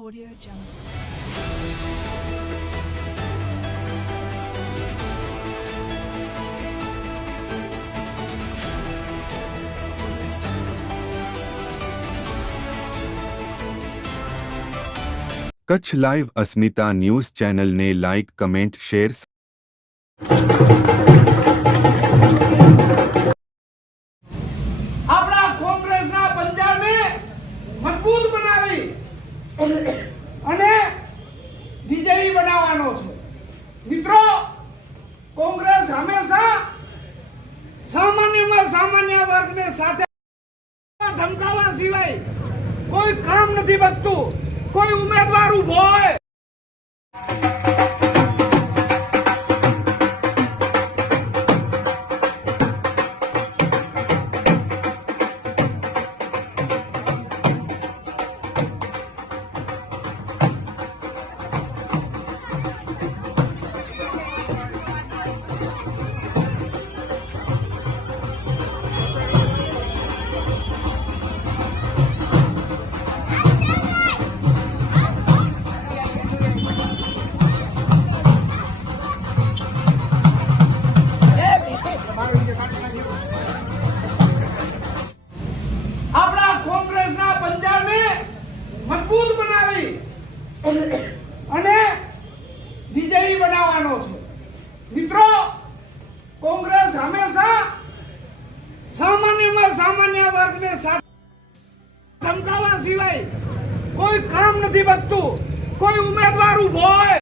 Audio Jungle. Kutch live અસ્મિતા news ચેનલને like comment share આપણા કોંગ્રેસના પંજાને મજબૂત બનાવી અને વિજયી બનાવવાનો છે। મિત્રો, કોંગ્રેસ હંમેશા સામાન્યમાં સામાન્ય વર્ગને સાથે ધમકાવા સિવાય કોઈ કામ નથી વધતું। કોઈ ઉમેદવાર ઉભો હોય આપણા કોંગ્રેસના પંજાને મજબૂત બનાવી અને વિજયી બનાવવાનો છે। મિત્રો, કોંગ્રેસ હંમેશા સામાન્યમાં સામાન્ય વર્ગને સાથે ધમકાવા સિવાય કોઈ કામ નથી વધતું। કોઈ ઉમેદવાર ઉભો હોય